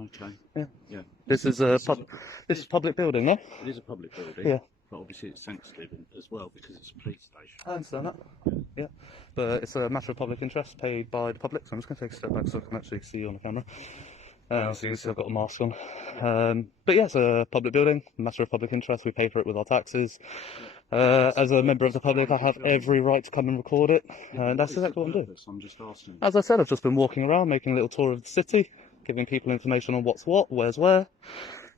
Okay. Yeah. Yeah. This is a public building, no? It is a public building. Yeah. But obviously it's sensitive as well because it's a police station. I understand that. Yeah. But it's a matter of public interest paid by the public, so I'm just going to take a step back so I can actually see you on the camera. So you can see I've got a mask on. But yeah, it's a public building, a matter of public interest. We pay for it with our taxes. As a member of the public, I have every right to come and record it. And that's exactly what I'm doing. I'm just asking. As I said, I've just been walking around, making a little tour of the city, giving people information on what's what, where's where.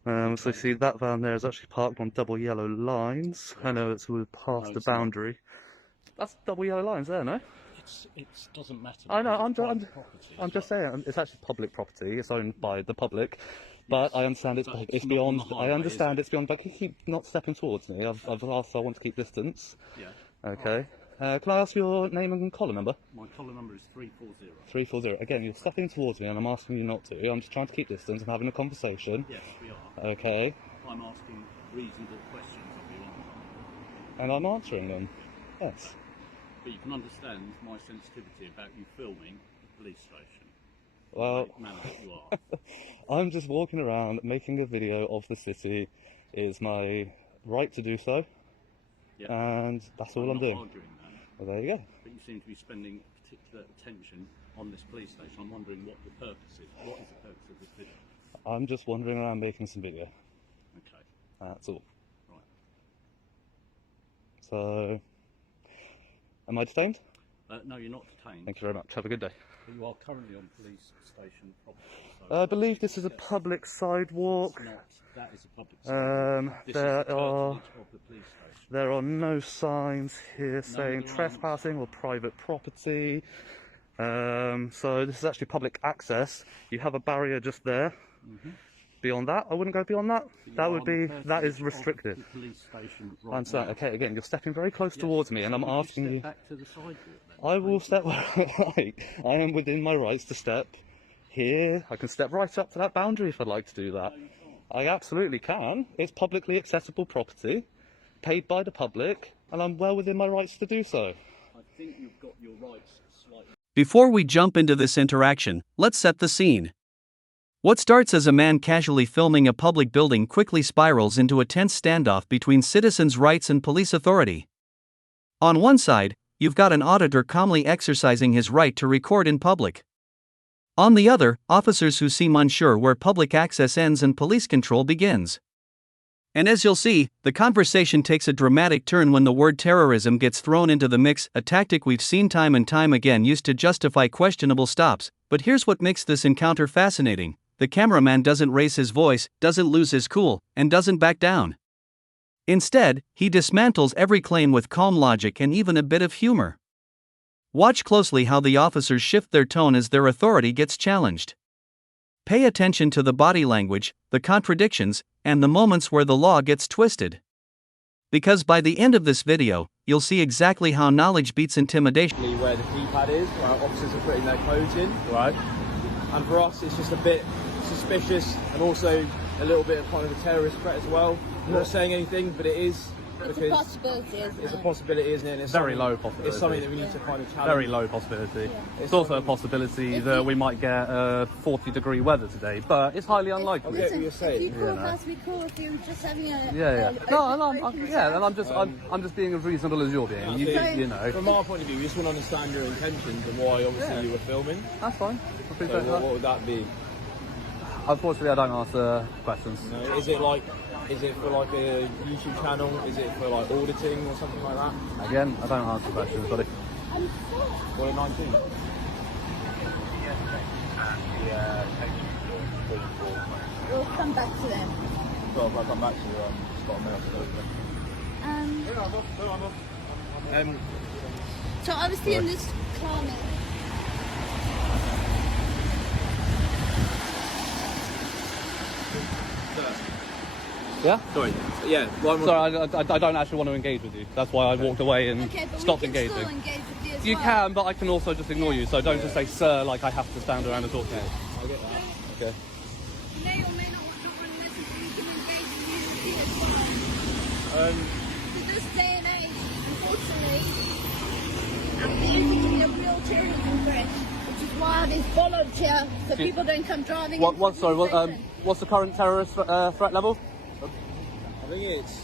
So you see that van there is actually parked on double yellow lines. I know it's past the boundary. That's double yellow lines there, no? It doesn't matter. I know, I'm just saying, it's actually public property, it's owned by the public, but I understand it's beyond, I understand it's beyond, but can you keep not stepping towards me? I've asked, I want to keep distance. Yeah. Okay. Can I ask your name and collar number? My collar number is 340. 340. Again, you're stepping towards me and I'm asking you not to. I'm just trying to keep distance and having a conversation. Yes, we are. Okay. I'm asking reasonable questions of you. And I'm answering them. Yes. But you can understand my sensitivity about you filming the police station. Well, Man that you are. I'm just walking around making a video of the city. It is my right to do so. Yeah. And that's all I'm doing. Arguing that. Well, there you go. But you seem to be spending particular attention on this police station. I'm wondering what the purpose is. What is the purpose of this video? I'm just wandering around making some video. Okay. That's all. Right. So, am I detained? No, you're not detained. Thank you very much. Have a good day. But you are currently on police station property. So I believe this is a public sidewalk. it's not, that is a public sidewalk. This is the curtilage of the police station. There are no signs here saying there trespassing or private property. So this is actually public access. You have a barrier just there. Beyond that, I wouldn't go beyond that. That is restricted. The police station right I'm sorry. now. Okay, again, you're stepping very close towards me, and I'm asking you. Back to the sidewalk, then. I will step where I like. I am within my rights to step here. I can step right up to that boundary if I'd like to do that. I absolutely can. It's publicly accessible property, paid by the public, and I'm well within my rights to do so. I think you've got your rights slightly. Before we jump into this interaction, let's set the scene. What starts as a man casually filming a public building quickly spirals into a tense standoff between citizens' rights and police authority. On one side, you've got an auditor calmly exercising his right to record in public. On the other, officers who seem unsure where public access ends and police control begins. And as you'll see, the conversation takes a dramatic turn when the word terrorism gets thrown into the mix, a tactic we've seen time and time again used to justify questionable stops. But here's what makes this encounter fascinating. The cameraman doesn't raise his voice, doesn't lose his cool, and doesn't back down. Instead, he dismantles every claim with calm logic and even a bit of humor. Watch closely how the officers shift their tone as their authority gets challenged. Pay attention to the body language, the contradictions, and the moments where the law gets twisted. Because by the end of this video, you'll see exactly how knowledge beats intimidation. Where the keypad is, where our officers are putting their codes in. Right. And for us, it's just a bit suspicious and also a little bit of kind of a terrorist threat as well. I'm not saying anything, but it is. It's a possibility, isn't it? It's a possibility, isn't it? It's Very low possibility. It's something that we need to kind of challenge. Very low possibility. Yeah. It's also a possibility that we might get 40-degree weather today, but it's highly unlikely. I get what you're saying. If you called us, we call if you were just having a... I'm just being as reasonable as you're being. You know. From our point of view, we just want to understand your intentions and why obviously you were filming. That's fine. I appreciate So that. what would that be? Unfortunately, I don't answer questions. No, is it for like a YouTube channel? Is it for like auditing or something like that? Again, I don't answer questions, buddy. What a 19? We'll come back to them. Well, I'll come back to you. Just got a minute. So obviously in this comment... Yeah? Sorry. Yeah. Sorry, I don't actually want to engage with you. That's why I walked away and stopped engaging. Still engage with you as You well. can, but I can also just ignore you. So don't just say, sir, like I have to stand around and talk to you. I'll get that. Okay. You may or may not want to listen to you can engage with you as well. To this day and age, unfortunately, I'm getting to be a real terrorism threat, which is wire is bollards here, so people don't come driving. into the police station. What's the current terrorist threat level? I think it's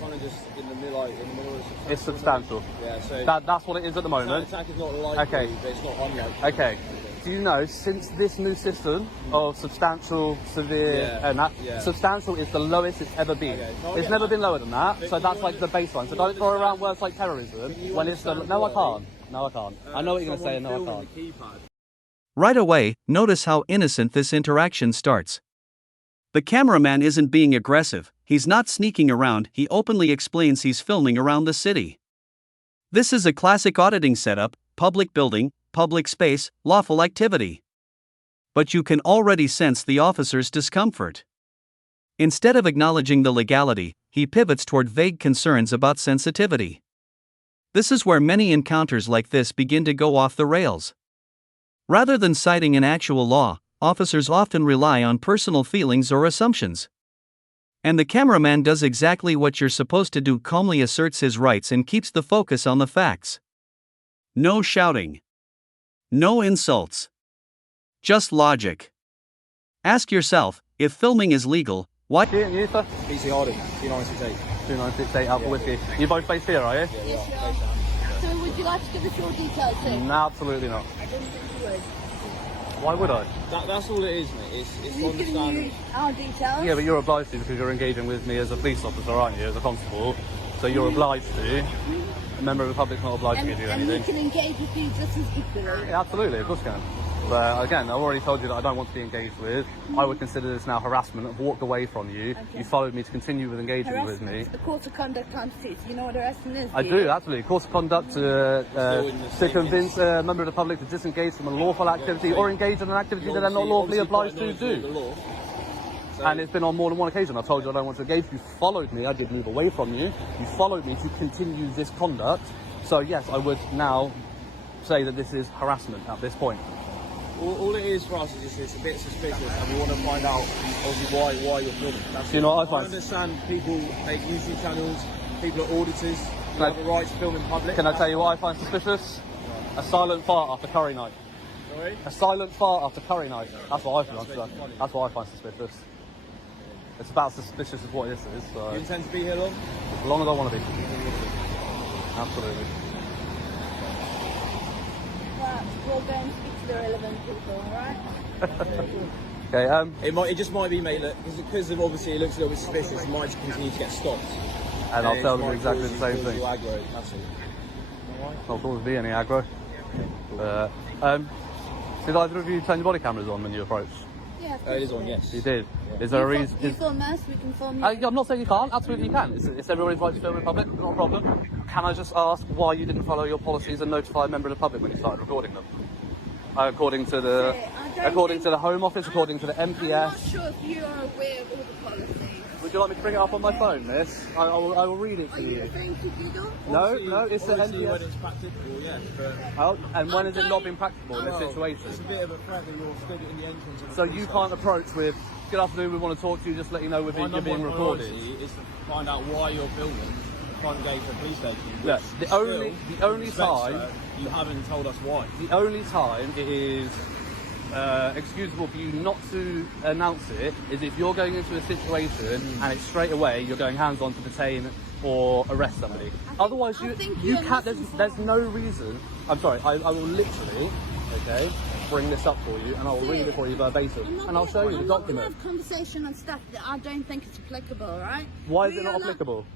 kind of just in the middle, of the It's substantial. Yeah, so That's what it is at the moment. attack is not likely, Okay. but it's not unlikely. Okay. Do you know, since this new system of substantial, severe, and that, substantial is the lowest it's ever been. Okay. No, I It's get never that. been lower than that, But so can that's you like the baseline. So don't throw around words like terrorism Can you when it's the... understand No, I why, can't. No, I can't. I know what you're going to say, and no, I someone can't. filming the keypad. Right away, notice how innocent this interaction starts. The cameraman isn't being aggressive, he's not sneaking around, he openly explains he's filming around the city. This is a classic auditing setup: public building, public space, lawful activity. But you can already sense the officer's discomfort. Instead of acknowledging the legality, he pivots toward vague concerns about sensitivity. This is where many encounters like this begin to go off the rails. Rather than citing an actual law, officers often rely on personal feelings or assumptions. And the cameraman does exactly what you're supposed to do: calmly asserts his rights and keeps the focus on the facts. No shouting. No insults. Just logic. Ask yourself, if filming is legal, why? You, sir? PC Audit, 2968. 2968 Alpha Whiskey. You both based here, are you? Yes, you are. So would you like to give us your details, sir? No, absolutely not. I didn't think you would. Why would I? That's all it is, mate. It's to We've given understand. you our details. Yeah, but you're obliged to because you're engaging with me as a police officer, aren't you, as a constable? So you're obliged to. A member of the public's not obliged to give you and we anything. can engage with you just as equally. Yeah, absolutely, of course you can. But again, I've already told you that I don't want to be engaged with. I would consider this now harassment. I've walked away from you. Okay. You followed me to continue with engaging with me. Harassment, the course of conduct times 2. So you know what harassment is? I do, absolutely. Course of conduct to in the same convince a member of the public to disengage from a lawful activity or engage in an activity that they're not lawfully obliged to do. And it's been on more than one occasion. I've told you I don't want to engage. You followed me. I did move away from you. You followed me to continue this conduct. So yes, I would now say that this is harassment at this point. All it is for us is just it's a bit suspicious, and we want to find out obviously why you're filming. That's You know what I I find? understand people make YouTube channels, people are auditors, you Can I- have a right to film in public. Can I tell you what I find suspicious? A silent fart after curry night. Sorry? A silent fart after curry night. That's what I find. That's what I find suspicious. It's about suspicious as what this is. You So intend to be here long? as long as I want to be. Absolutely. Right, we'll go and speak to the relevant people, alright? Okay. It just might be, mate, because of obviously it looks a little bit suspicious, it might just continue to get stopped. And I'll it tell them might exactly cause the you- same cause thing. you aggro, that's all. Alright? Not always be any aggro. Did either of you turn your body cameras on when you approached? Yeah, It is on, yes. You did. Is there a reason? You film us, we can film you. I'm not saying you can't. Absolutely you can. It's everybody's right to film in public. Not a problem. Can I just ask why you didn't follow your policies and notify a member of the public when you started recording them? According to the Home Office, according to the I'm MPS. not sure if you are aware of all the policies. Would you like me to bring it up on my phone, miss? I will read it Are to you you. referring to Google? No, it's the Obviously when MPS. it's practicable, yes, but Oh, and when has it not been practicable in this well, situation? it's a bit of a threat that you're stood in the entrance of the So police you station. can't approach with, good afternoon, we want to talk to you, just let you know My you're number being one recorded. priority is to find out why you're filming the front gate of the police station. Look, which the only still, time- sir, you haven't told us why. The only time it is excusable for you not to announce it is if you're going into a situation and it's straight away you're going hands on to detain or arrest somebody. Otherwise, I you think you you're can't. listening There's for- no reason. I'm sorry. I will literally, okay, bring this up for you and I will read it for you verbatim and I'll show you the I'm not document. going to have conversation on stuff that I don't think is applicable, right? Why is We it not are applicable?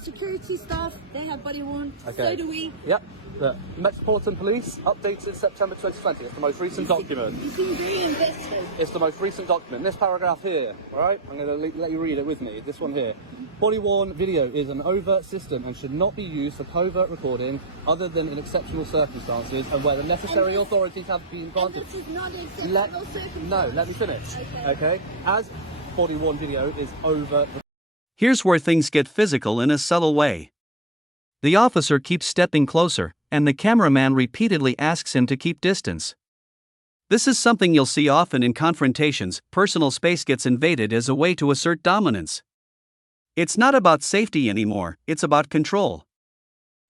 Security staff, they have body worn, Okay. so do we. Yep. The Metropolitan Police updated September 2020. It's the most recent document. You seem very invested. It's the most recent document. This paragraph here, all right? I'm going to let you read it with me. This one here. Body-worn video is an overt system and should not be used for covert recording other than in exceptional circumstances and where the necessary authorities have been And granted. this is not an Let, acceptable circumstance. no, let me finish. Okay. Okay? As body-worn video is overt. Here's where things get physical in a subtle way. The officer keeps stepping closer, and the cameraman repeatedly asks him to keep distance. This is something you'll see often in confrontations. Personal space gets invaded as a way to assert dominance. It's not about safety anymore, it's about control.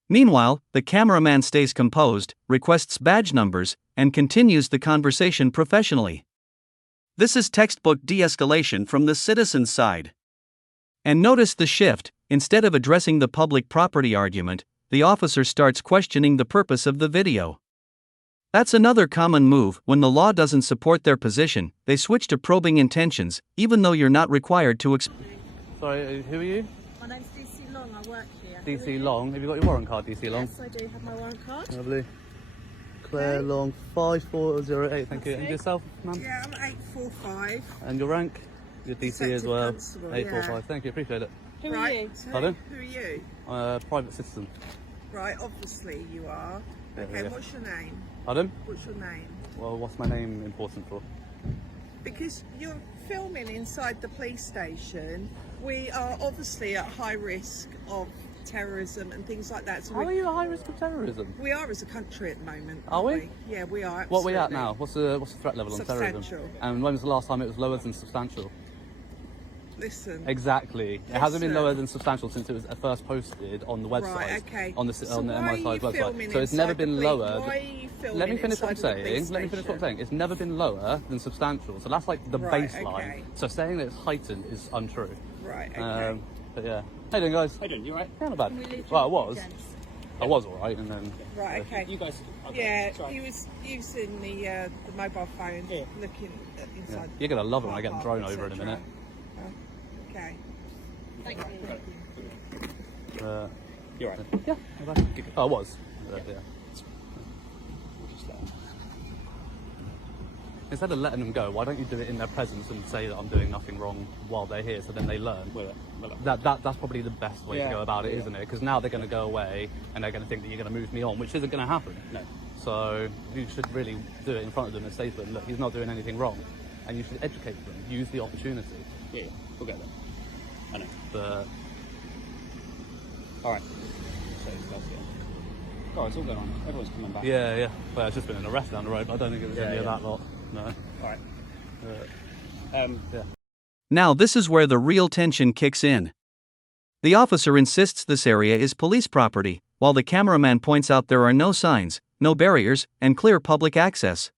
Meanwhile, the cameraman stays composed, requests badge numbers, and continues the conversation professionally. This is textbook de-escalation from the citizen's side. And notice the shift: instead of addressing the public property argument, the officer starts questioning the purpose of the video. That's another common move. When the law doesn't support their position, they switch to probing intentions, even though you're not required to Sorry, who are you? My name's DC Long, I work here. DC Long. Have you got your warrant card, DC Long? Yes, I do have my warrant card. Lovely. Claire Long, 5408, thank you. And yourself, ma'am? Yeah, I'm 845. And your rank? Your DC as Detective well. Constable, 845, yeah. thank you, appreciate it. Who are Right. you? So Pardon? who are you? Private citizen. Right, obviously you are. Yeah, Okay, yeah. what's your name? Pardon? What's your name? Well, what's my name important for? Because you're filming inside the police station. We are obviously at high risk of terrorism and things like that. So How are you at high risk of terrorism? we are as a country at the moment. Are aren't we? Yeah, we are. What are we at absolutely. now? What's the threat level on terrorism? Substantial. And when was the last time it was lower than substantial? Listen. Exactly. It hasn't been Listen. lower than substantial since it was first posted on the website. Right, okay. On the So on the why are MI5 you website. filming So it's never inside the been police- lower. Why are you filming Let me finish what I'm inside the police saying. Let me finish what I'm saying. It's never been lower than substantial. So that's like the Right, baseline. okay. So saying that it's heightened is untrue. Right, okay. But yeah. How you doing, guys? How you doing? You alright? Yeah, not bad. We live Well, I in was. Gents. I was alright, and then. Right, okay. You guys. Okay, Yeah, sorry. he was using the mobile phone, Yeah. looking at Yeah. inside. You're gonna love it when I get car a drone park, over in a etc. minute. Okay. Thank you. You're right. Yeah. Oh, I was. Yeah. Instead of letting them go, why don't you do it in their presence and say that I'm doing nothing wrong while they're here, so then they learn? That's probably the best way to go about it, isn't it? Because now they're going to go away and they're going to think that you're going to move me on, which isn't going to happen. No. So you should really do it in front of them and say to them, look, he's not doing anything wrong, and you should educate them, use the opportunity. Yeah, we'll get there. I know. But Alright. So that's it. Oh, it's all going on. Everyone's coming back. yeah, well, it's just been an arrest down the road, but I don't think it was any of that lot. No. Alright. Yeah. Now this is where the real tension kicks in. The officer insists this area is police property, while the cameraman points out there are no signs, no barriers, and clear public access.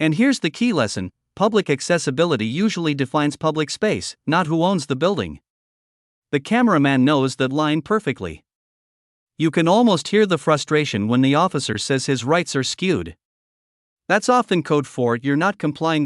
And here's the key lesson: public accessibility usually defines public space, not who owns the building. The cameraman knows that line perfectly. You can almost hear the frustration when the officer says his rights are skewed. That's often code for "you're not complying."